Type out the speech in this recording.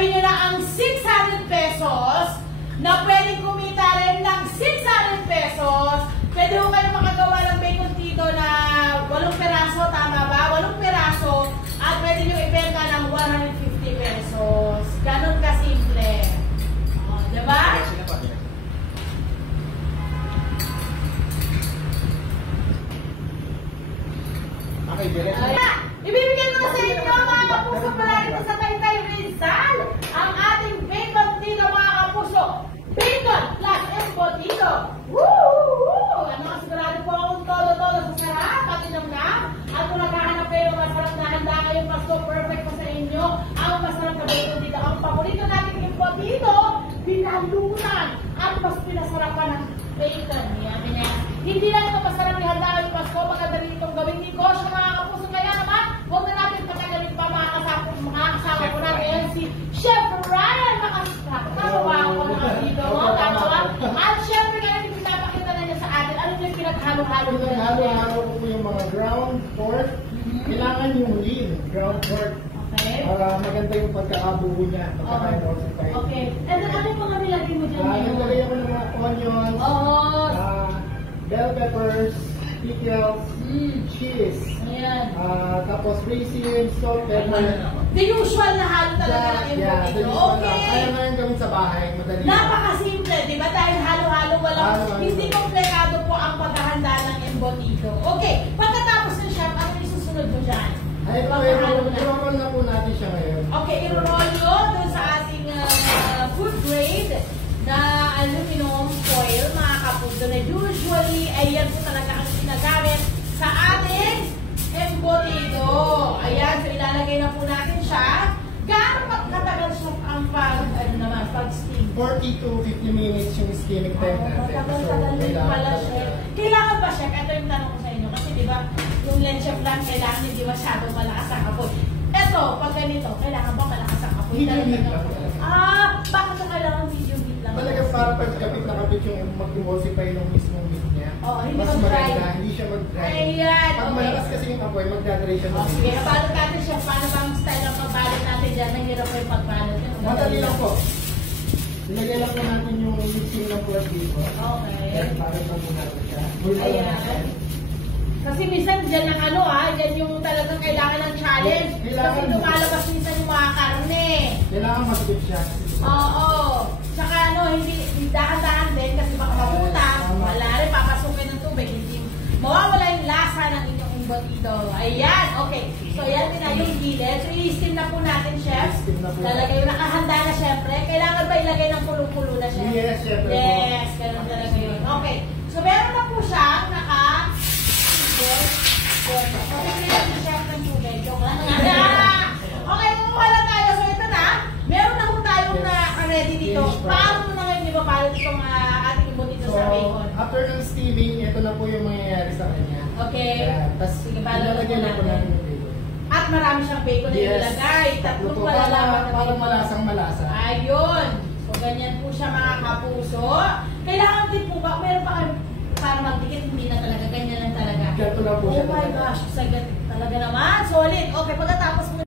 sabihin nyo na ang 600 pesos na pwedeng kumita rin ng 600 pesos. Pwede ko kayo makagawa ng bacon dito na 8 peraso, tama ba? 8 peraso at pwede nyo ibenta ng 150 pesos. Ganon kasimple. O, diba? Ibibigyan ko sa inyo mga kapuso pala dito sa Taytay Rizal ang ating bacon dito mga kapuso. Bacon plus embutido. Woo! Ano, sigurado po akong todo-todo sa sarap, patinam-nam. At kung naghahanap kayo ng masarap na handa ngayong Pasko, perfect po sa inyo ang masarap na bacon dito. Ang paborito natin embutido, binalunan at mas pinasarapan ng bacon. Yan. Hindi lang ito masarap ihanda ngayong Pasko, maganda rin itong gawing negosyo mga kapuso. Kaya naman, huwag na natin patagalin pa mga kasama ko natin si Chef Ryan nakakatawa ako mga dito. At syempre ngayon yung pinapakita na niya sa atin, ano yung pinaghalo-halo? Pinaghalo-halo ko po yung mga ground pork. Kailangan yung lean ground pork. Okay. Maganda yung pagkakabuo niya. Okay. And then ano yung mga nilagay mo dyan? Nilagay ako ng mga onions, bell peppers, pickles, cheese. Ayan. Tapos raisins, salt, pepper. The usual na halo talaga ng embutido. Okay. Kaya nga yung gawin sa bahay, madali. Napakasimple, di ba? Dahil halo-halo, hindi komplikado po ang paghahanda ng embutido. Okay. Pagkatapos ng chef, ano yung susunod mo dyan? Ay, i-roll na po natin siya ngayon. Okay, i-roll nyo doon sa ating food grade na aluminum foil, mga kapuso, na usually, ayan po talaga ang ginagamit sa ating embutido. Ayan, so ilalagay na po natin siya. Gaano katagal siya ang pag-steam? 40 to 50 minutes yung steaming time natin. Matagal din pala siya. Kailangan ba siya? Ito yung tanong ko sa inyo. Kasi di ba, yung leche flan kailangan hindi masyadong malakas ang apoy. Ito, pag ganito, kailangan ba malakas ang apoy? Medium heat lang. Bakit siya kailangan medium heat lang? Talaga para pag kapit na kapit yung mag-emulsify ng mismong meat niya. Hindi mas maganda, hindi siya mag-dry. Ayan, pag malakas kasi yung apoy, mag-dry siya. Sige, nabalot natin siya. Paano bang style ang pagbalot natin dyan? Nahirap ko yung pagbalot niya. Madali lang po. Ilagay lang po natin yung mixing ng pork dito. Okay. Para pag-muna siya. Ayan. Kasi minsan dyan ang yan yung talagang kailangan ng challenge. Kasi lumalabas minsan yung mga karne. Kailangan masipit siya. Oo. Tsaka hindi dahan-dahan din kasi baka mabutang. Wala rin, papasukin ng tubig. Hindi mawawala yung lasa ng inyong embutido. Ayan, okay. So yan din na yung gilid. So i-steam na po natin, chef. Lalagay yung nakahanda na syempre. Kailangan ba ilagay ng kulong-kulo na, chef? Yes, syempre. Yes, ganun talaga yun. Okay. So meron na po siyang Pag-clear si chef ng tubig. Joke lang. Okay, kumuha lang tayo. So ito na. Meron na po tayong ready dito. Paano mo na ngayon ibabalot itong ating embutido sa bacon? After ng steaming, ito na po yung mangyayari sa kanya. Okay. Tapos ilalagyan na po natin yung bacon. At marami siyang bacon na ilalagay. Tatlong malalaman na parang malasang malasa. Ayun. So ganyan po siya mga kapuso. Kailangan din po ba, meron pa kayo para magdikit, hindi na talaga, ganyan lang talaga. Ganito lang po siya. Oh my gosh, sagat talaga naman. Solid. Okay, pagkatapos mo